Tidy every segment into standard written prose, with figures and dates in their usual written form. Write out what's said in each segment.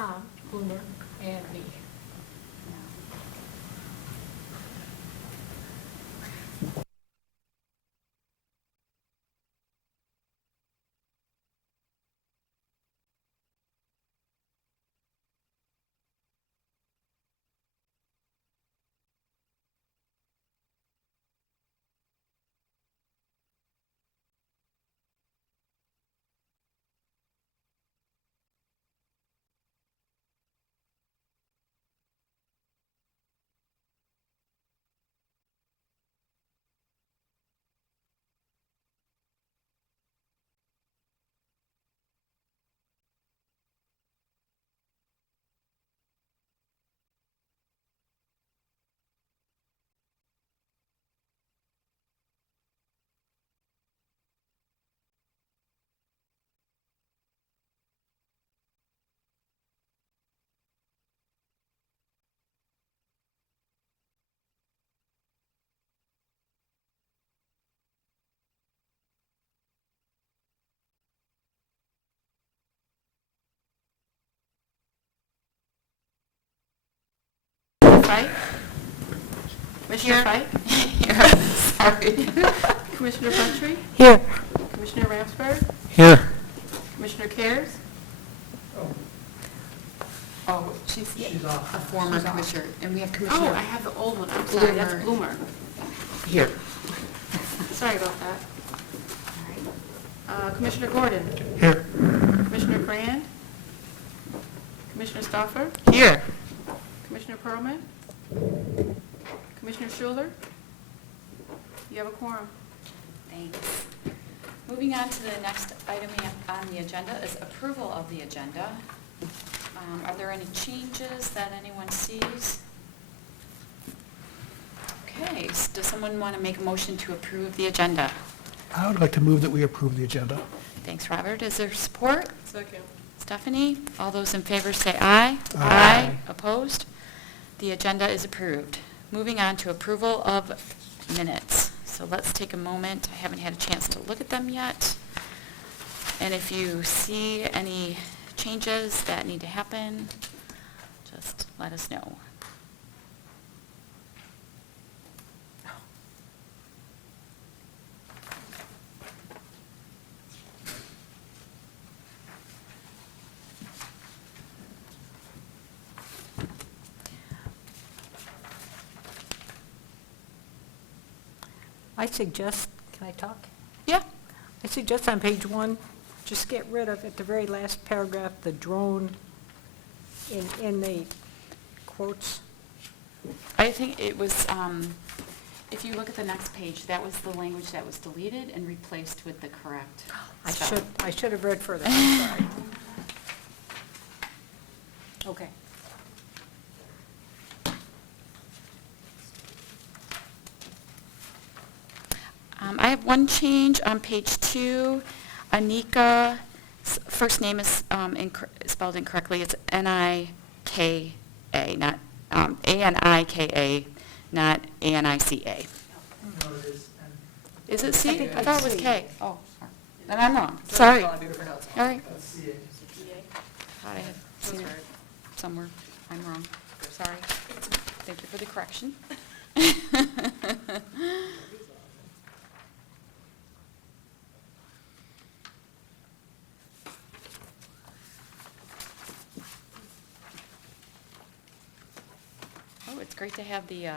Tom, Bloomer, and me. Fike? Commissioner Fike? Here. Sorry. Commissioner Buttrey? Here. Commissioner Ramsberg? Here. Commissioner Cares? Oh, she's a former commissioner, and we have Commissioner. Oh, I have the old one. I'm sorry, that's Bloomer. Here. Sorry about that. Commissioner Gordon? Here. Commissioner Brand? Commissioner Stauffer? Here. Commissioner Perlman? Commissioner Schuler? You have a quorum. Thanks. Moving on to the next item on the agenda is approval of the agenda. Are there any changes that anyone sees? Okay, does someone want to make a motion to approve the agenda? I would like to move that we approve the agenda. Thanks, Robert. Is there support? Second. Stephanie? All those in favor say aye. Aye. Opposed? The agenda is approved. Moving on to approval of minutes. So let's take a moment. I haven't had a chance to look at them yet. And if you see any changes that need to happen, just let us know. I suggest, can I talk? Yeah? I suggest on page 1, just get rid of, at the very last paragraph, the drone in the quotes. I think it was, if you look at the next page, that was the language that was deleted and replaced with the correct stuff. I should have read further, I'm sorry. Okay. I have one change on page 2. Anika, first name is spelled incorrectly. It's N-I-K-A, not A-N-I-K-A, not A-N-I-C-A. No, it is. Is it C? I think I thought it it's was C. K. Oh, then I'm wrong. Sorry. All right. Let's see it. Thought I had seen it somewhere. I'm wrong. Sorry. Thank you for the correction. Oh, it's great to have the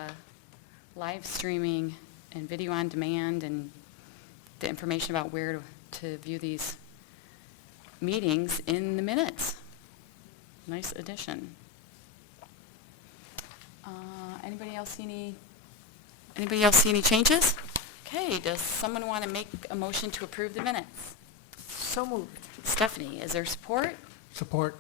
live streaming and video on demand and the information about where to view these meetings in the minutes. Nice addition. Anybody else see any changes? Okay, does someone want to make a motion to approve the minutes? So moved. Stephanie, is there support? Support.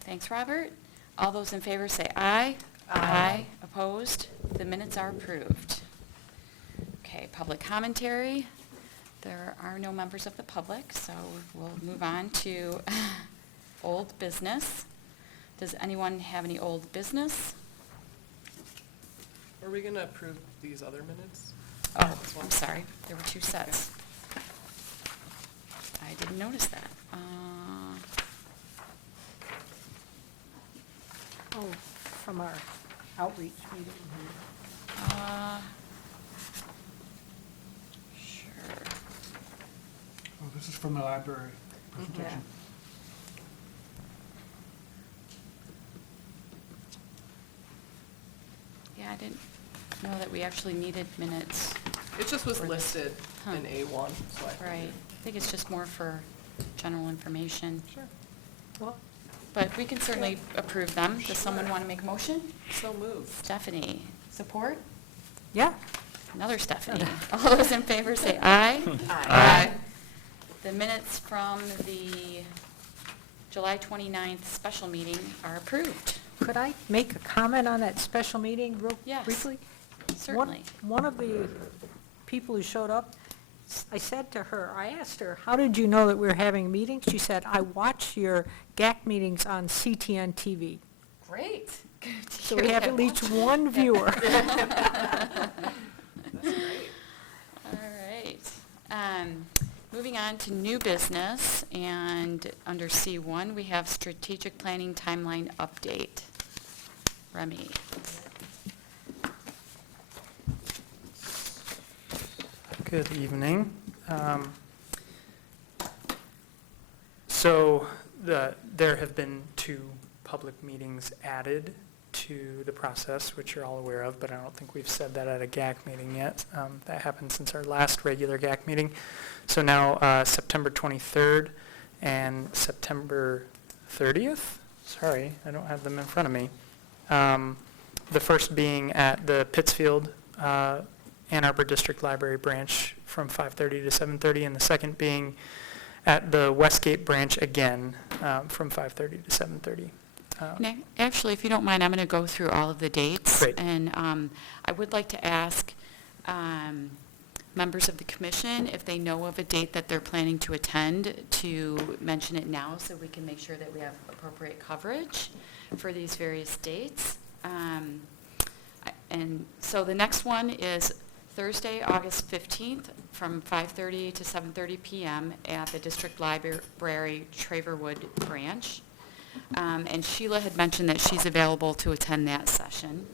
Thanks, Robert. All those in favor say aye. Aye. Opposed? The minutes are approved. Okay, public commentary. There are no members of the public, so we'll move on to old business. Does anyone have any old business? Are we going to approve these other minutes? Oh, I'm sorry. There were 2 sets. I didn't notice that. from our outreach meeting. Sure. Oh, this is from the library presentation. Yeah, I didn't know that we actually needed minutes. It just was For this. listed Huh. in A1, so I. Right. I think it's just more for general information. Sure. Well, But we can certainly approve them. Does someone want to make a motion? So moved. Stephanie, support? yeah, Another Stephanie. All those in favor say aye. Aye. The minutes from the July 29th special meeting are approved. could I make a comment on that special meeting real Yes. briefly? Certainly. One of the people who showed up, I said to her, I asked her, how did you know that we were having meetings? She said, I watch your GAC meetings on CTN TV. Great. Good to So hear we have that. at least one viewer. That's great. All right. Moving on to new business, and under C1, we have strategic planning timeline update. Remy. Good evening. So there have been 2 public meetings added to the process, which you're all aware of, but I don't think we've said that at a GAC meeting yet. That happened since our last regular GAC meeting. So now September 23rd and September 30th. Sorry, I don't have them in front of me. The first being at the Pittsfield Ann Arbor District Library branch from 5:30 to 7:30, and the second being at the Westgate branch again from 5:30 to 7:30. Actually, if you don't mind, I'm going to go through all of the dates. Great. And I would like to ask members of the commission if they know of a date that they're planning to attend, to mention it now so we can make sure that we have appropriate coverage for these various dates. And so the next one is Thursday, August 15th, from 5:30 to 7:30 p.m. at the District Library Traverwood branch. And Sheila had mentioned that she's available to attend that session.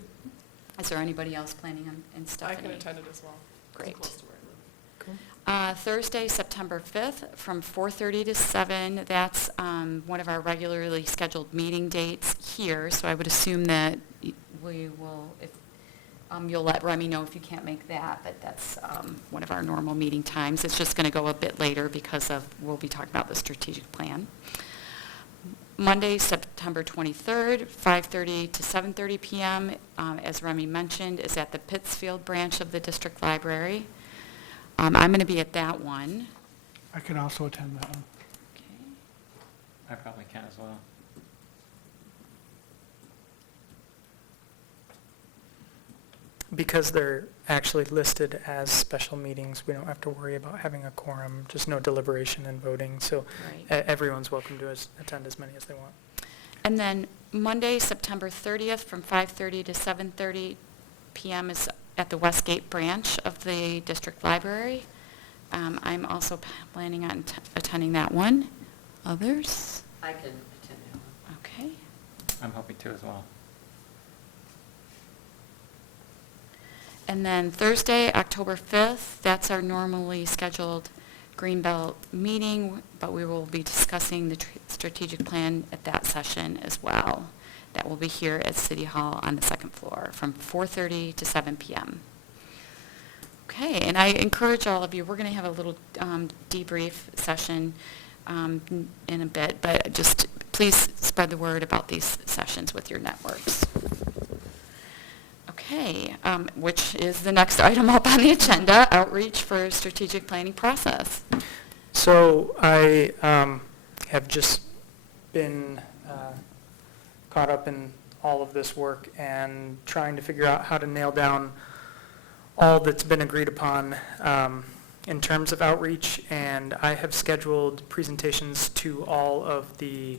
Is there anybody else planning on, and I Stephanie? can attend it as well. It's Great. close to where I live. Thursday, September 5th, from 4:30 to 7. That's one of our regularly scheduled meeting dates here, so I would assume that we will, if you'll let Remy know if you can't make that, but that's one of our normal meeting times. It's just going to go a bit later because we'll be talking about the strategic plan. Monday, September 23rd, 5:30 to 7:30 p.m., as Remy mentioned, is at the Pittsfield branch of the District Library. I'm going to be at that one. I can also attend that one. Okay. I probably can as well. Because they're actually listed as special meetings, we don't have to worry about having a quorum, just no deliberation and voting. So Right. everyone's welcome to attend as many as they want. And then Monday, September 30th, from 5:30 to 7:30 p.m. is at the Westgate branch of the District Library. I'm also planning on attending that one. Others? I can attend that one. Okay. I'm hoping to as well. And then Thursday, October 5th, that's our normally scheduled Greenbelt meeting, but we will be discussing the strategic plan at that session as well. That will be here at City Hall on the second floor from 4:30 to 7 p.m. Okay, and I encourage all of you, we're going to have a little debrief session in a bit, but just please spread the word about these sessions with your networks. Okay, which is the next item up on the agenda, outreach for strategic planning process. So I have just been caught up in all of this work and trying to figure out how to nail down all that's been agreed upon in terms of outreach, and I have scheduled presentations to all of the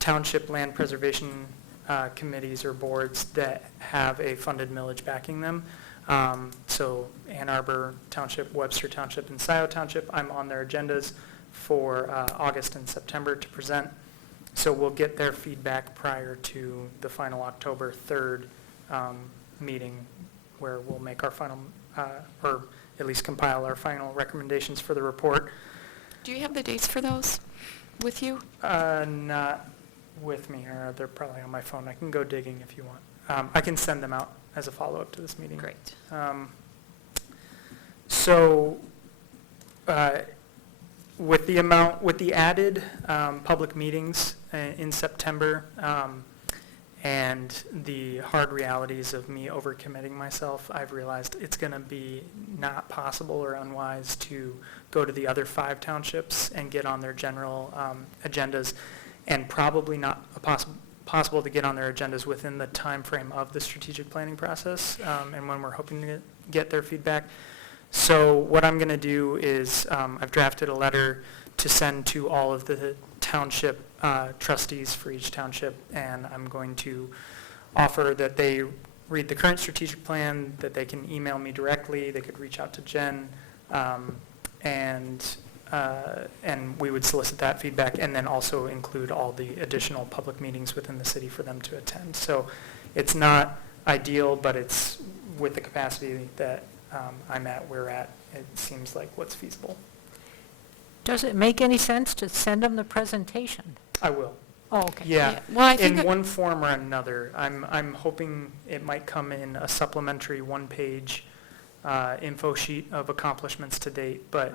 township land preservation committees or boards that have a funded millage backing them. So Ann Arbor Township, Webster Township, and Scioto Township, I'm on their agendas for August and September to present. So we'll get their feedback prior to the final October 3rd meeting, where we'll make our final, or at least compile our final recommendations for the report. Do you have the dates for those with you? Not with me, or they're probably on my phone. I can go digging if you want. I can send them out as a follow-up to this meeting. Great. So, with the added public meetings in September, and the hard realities of me overcommitting myself, I've realized it's going to be not possible or unwise to go to the other 5 townships and get on their general agendas, and probably not possible to get on their agendas within the time frame of the strategic planning process, and when we're hoping to get their feedback. So what I'm going to do is I've drafted a letter to send to all of the township trustees for each township, and I'm going to offer that they read the current strategic plan, that they can email me directly, they could reach out to Jen, and we would solicit that feedback, and then also include all the additional public meetings within the city for them to attend. So it's not ideal, but it's with the capacity that I'm at, we're at, it seems like what's feasible. Does it make any sense to send them the presentation? I will. Oh, okay. Yeah, Well, I think in one form or another. I'm hoping it might come in a supplementary one-page info sheet of accomplishments to date, but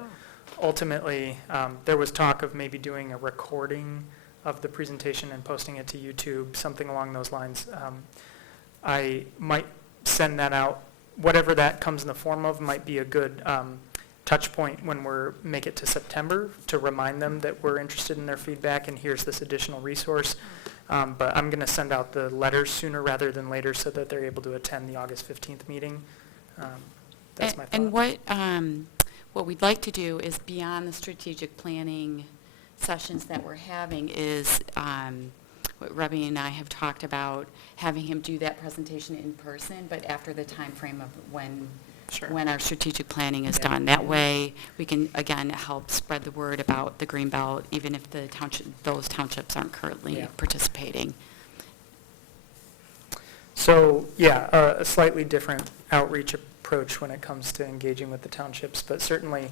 ultimately, there was talk of maybe doing a recording of the presentation and posting it to YouTube, something along those lines. I might send that out. Whatever that comes in the form of might be a good touch point when make it to September, to remind them that we're interested in their feedback and here's this additional resource. But I'm going to send out the letters sooner rather than later so that they're able to attend the August 15th meeting. That's my thought. And what we'd like to do is, beyond the strategic planning sessions that we're having, is what Rebbe and I have talked about, having him do that presentation in person, but after the time frame of when our strategic planning is done. That way, we can, again, help spread the word about the Greenbelt, even if those townships aren't currently participating. So, yeah, a slightly different outreach approach when it comes to engaging with the townships, but certainly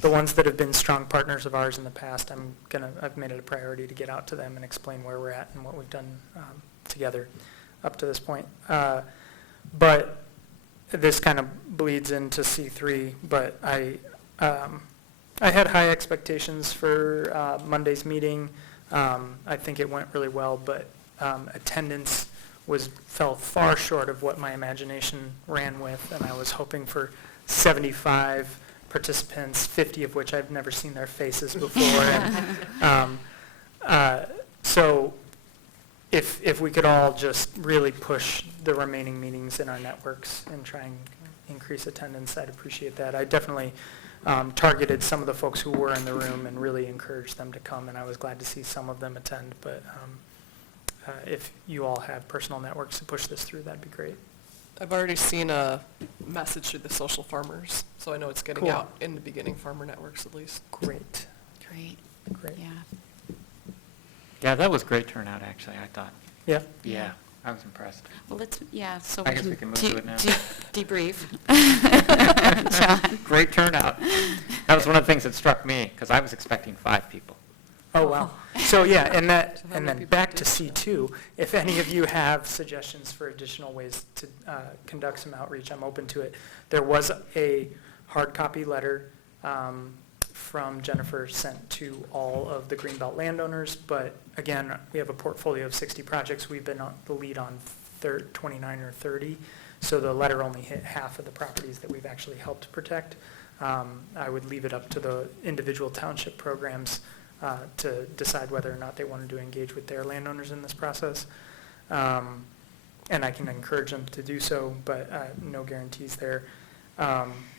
the ones that have been strong partners of ours in the past, I've made it a priority to get out to them and explain where we're at and what we've done together up to this point. But this kind of bleeds into C3, but I had high expectations for Monday's meeting. I think it went really well, but attendance fell far short of what my imagination ran with, and I was hoping for 75 participants, 50 of which I've never seen their faces before. And, so if we could all just really push the remaining meetings in our networks and try and increase attendance, I'd appreciate that. I definitely targeted some of the folks who were in the room and really encouraged them to come, and I was glad to see some of them attend. But if you all have personal networks to push this through, that'd be great. I've already seen a message through the social farmers, so I know it's getting Cool. out in the beginning, farmer networks at least. Great. Great. Great. Yeah. Yeah, that was great turnout, actually, I thought. Yeah. Yeah, I was impressed. Well, so I guess we can move to it now. Debrief. John? Great turnout. That was one of the things that struck me, because I was expecting 5 people. Oh, wow. So, yeah, and So how and many then people back did to show? C2, if any of you have suggestions for additional ways to conduct some outreach, I'm open to it. There was a hard copy letter from Jennifer sent to all of the Greenbelt landowners, but again, we have a portfolio of 60 projects. We've been on the lead on 29 or 30, so the letter only hit half of the properties that we've actually helped protect. I would leave it up to the individual township programs to decide whether or not they wanted to engage with their landowners in this process. And I can encourage them to do so, but no guarantees there.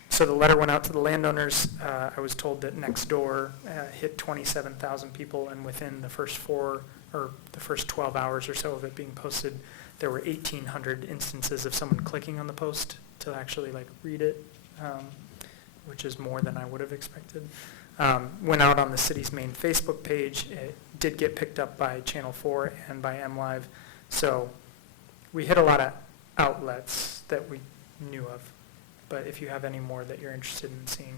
So the letter went out to the landowners. I was told that next door hit 27,000 people, and within the first 12 hours or so of it being posted, there were 1,800 instances of someone clicking on the post to actually read it, which is more than I would have expected. went out on the city's main Facebook page. It did get picked up by Channel 4 and by MLive. So we hit a lot of outlets that we knew of. But if you have any more that you're interested in seeing,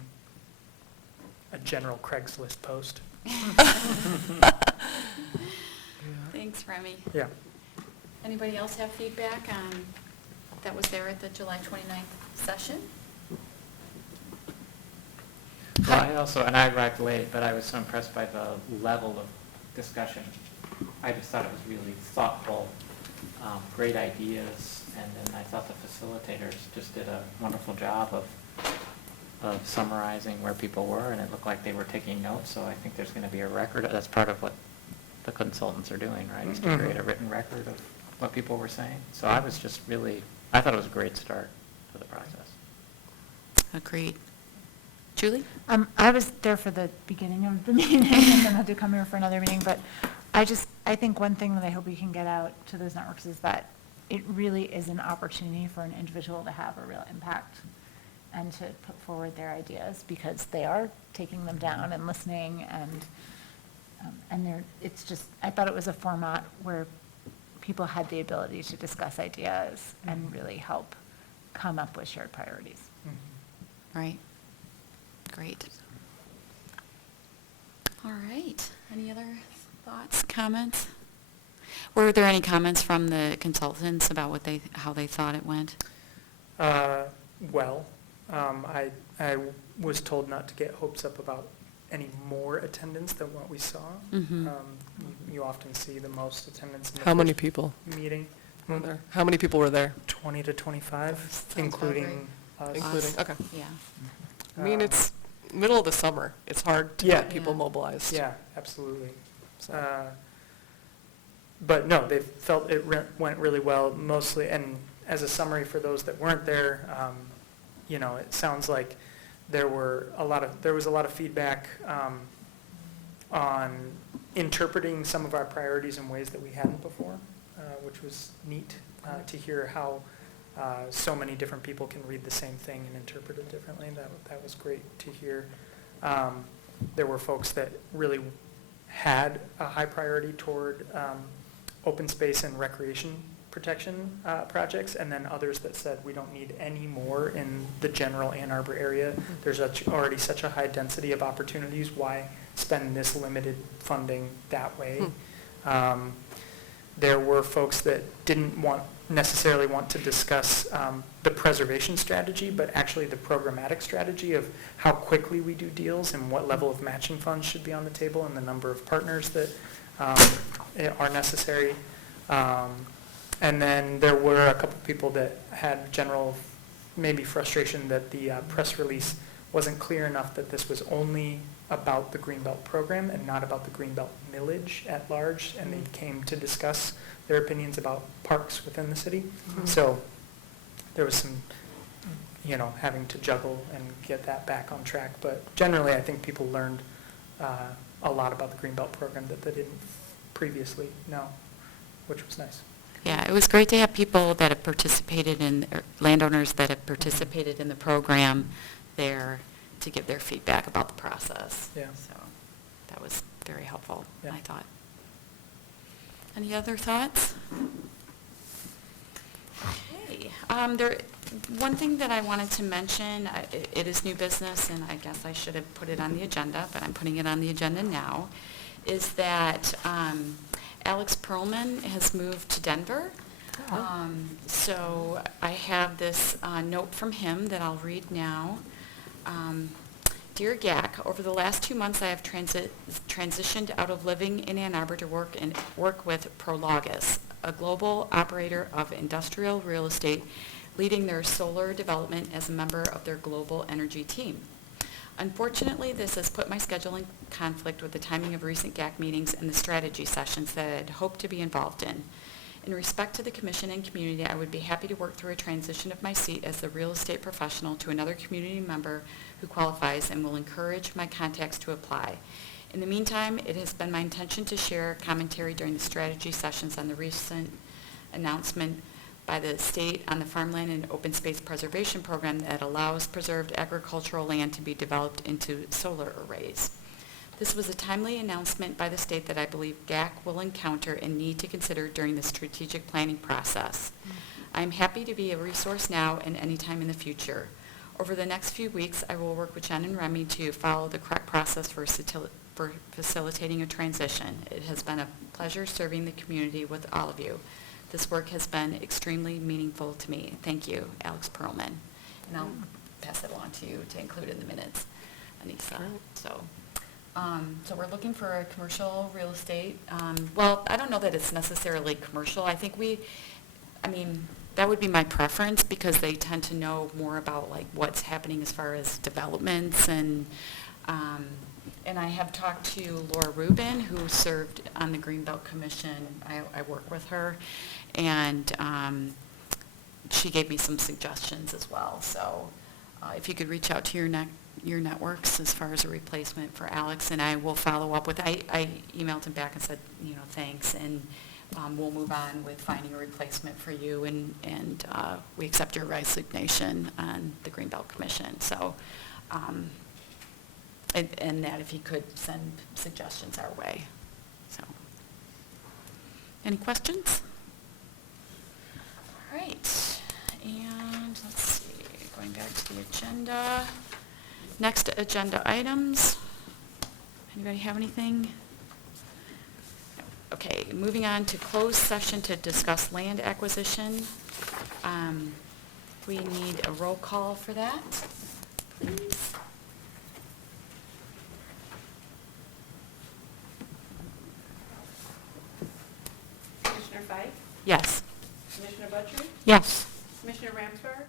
a general Craigslist post. Thanks, Remy. Yeah. Anybody else have feedback on, that was there at the July 29th session? Well, I also, and I arrived late, but I was so impressed by the level of discussion. I just thought it was really thoughtful, great ideas, and then I thought the facilitators just did a wonderful job of summarizing where people were, and it looked like they were taking notes, so I think there's going to be a record. That's part of what the consultants are doing, right, is to Mhm. create a written record of what people were saying. So I was just really, I thought it was a great start to the process. Agreed. Julie? I was there for the beginning of the meeting and then had to come here for another meeting, but I think one thing that I hope we can get out to those networks is that it really is an opportunity for an individual to have a real impact and to put forward their ideas, because they are taking them down and listening, and it's just, I thought it was a format where people had the ability to discuss ideas and really help come up with shared priorities. Right. Great. All right. Any other thoughts, comments? Were there any comments from the consultants about how they thought it went? Well, I was told not to get hopes up about any more attendance than what we saw. Mhm. You often see the most attendance in the How many first people meeting. were there? How many people were there? 20 to 25, Sounds about including us. Including, okay. Yeah. I mean, it's middle of the summer. It's hard to Yeah. get people Yeah. mobilized. Yeah, absolutely. So. But no, they felt it went really well, mostly, and as a summary for those that weren't there, it sounds like there was a lot of feedback on interpreting some of our priorities in ways that we hadn't before, which was neat to hear how so many different people can read the same thing and interpret it differently. That was great to hear. There were folks that really had a high priority toward open space and recreation protection projects, and then others that said we don't need any more in the general Ann Arbor area. There's already such a high density of opportunities. Why spend this limited funding that way? There were folks that didn't necessarily want to discuss the preservation strategy, but actually the programmatic strategy of how quickly we do deals and what level of matching funds should be on the table and the number of partners that are necessary. And then there were a couple people that had general maybe frustration that the press release wasn't clear enough that this was only about the Greenbelt program and not about the Greenbelt millage at large, and they came to discuss their opinions about parks within the city. So there was some, having to juggle and get that back on track. But generally, I think people learned a lot about the Greenbelt program that they didn't previously know, which was nice. Yeah, it was great to have people that have participated or landowners that have participated in the program there to give their feedback about the process. Yeah. So that was very helpful, Yeah. I thought. Any other thoughts? Okay. One thing that I wanted to mention, it is new business, and I guess I should have put it on the agenda, but I'm putting it on the agenda now, is that Alex Perlman has moved to Denver. So I have this note from him that I'll read now. Dear GAC, over the last 2 months I have transitioned out of living in Ann Arbor to work with Prologis, a global operator of industrial real estate, leading their solar development as a member of their global energy team. Unfortunately, this has put my schedule in conflict with the timing of recent GAC meetings and the strategy sessions that I had hoped to be involved in. In respect to the commission and community, I would be happy to work through a transition of my seat as the real estate professional to another community member who qualifies and will encourage my contacts to apply. In the meantime, it has been my intention to share commentary during the strategy sessions on the recent announcement by the state on the Farmland and Open Space Preservation Program that allows preserved agricultural land to be developed into solar arrays. This was a timely announcement by the state that I believe GAC will encounter and need to consider during the strategic planning process. I'm happy to be a resource now and anytime in the future. Over the next few weeks, I will work with Jen and Remy to follow the correct process for facilitating a transition. It has been a pleasure serving the community with all of you. This work has been extremely meaningful to me. Thank you, Alex Perlman. And I'll pass it along to you to include in the minutes, Anissa. So we're looking for a commercial real estate. Well, I don't know that it's necessarily commercial. I think that would be my preference because they tend to know more about like what's happening as far as developments and I have talked to Laura Rubin, who served on the Greenbelt Commission. I work with her, and she gave me some suggestions as well. So if you could reach out to your networks as far as a replacement for Alex, and I will follow up with, I emailed him back and said, thanks, and we'll move on with finding a replacement for you, and we accept your resignation on the Greenbelt Commission. So, and that if he could send suggestions our way. So, any questions? All right, and let's see, going back to the agenda. Next agenda items. Anybody have anything? Okay, moving on to closed session to discuss land acquisition. We need a roll call for that, please. Commissioner Fife? Yes. Commissioner Butcher? Yes. Commissioner Ramsberg?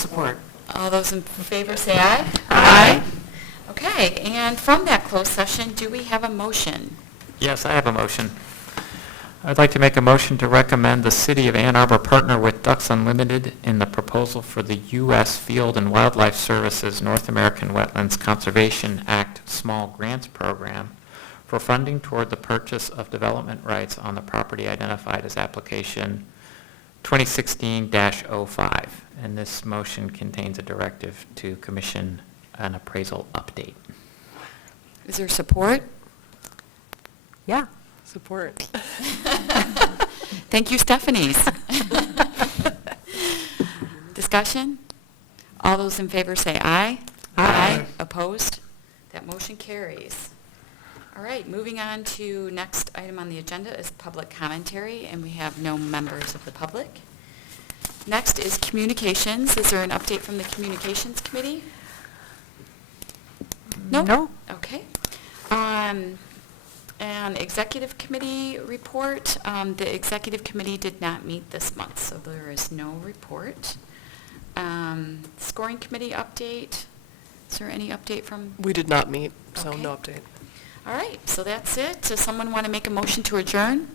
Support. All those in favor say aye. Aye. Okay, and from that closed session, do we have a motion? Yes, I have a motion. I'd like to make a motion to recommend the City of Ann Arbor partner with Ducks Unlimited in the proposal for the U.S. Field and Wildlife Services North American Wetlands Conservation Act Small Grants Program for funding toward the purchase of development rights on the property identified as application 2016-05. And this motion contains a directive to commission an appraisal update. Is there support? Yeah. Support. Thank you, Stephanie. Discussion? All those in favor say aye. Aye. Opposed? That motion carries. All right, moving on to next item on the agenda is public commentary, and we have no members of the public. Next is communications. Is there an update from the communications committee? No? No. Okay. An executive committee report. The executive committee did not meet this month, so there is no report. Scoring committee update. Is there any update from? We did not meet, so Okay. no update. All right, so that's it. Does someone want to make a motion to adjourn?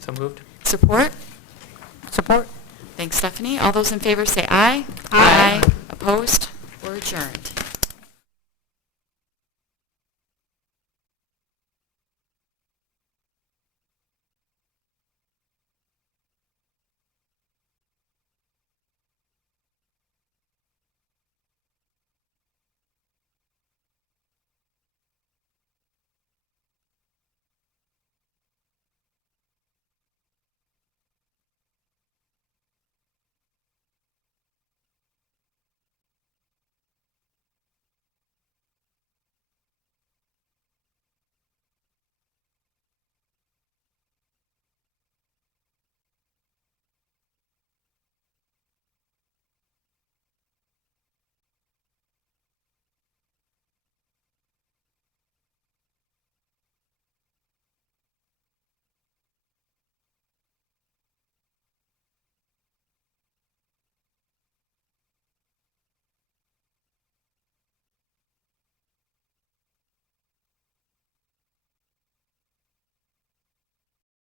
So moved? Support? Support. Thanks, Stephanie. All those in favor say aye. Aye. Opposed? We're adjourned.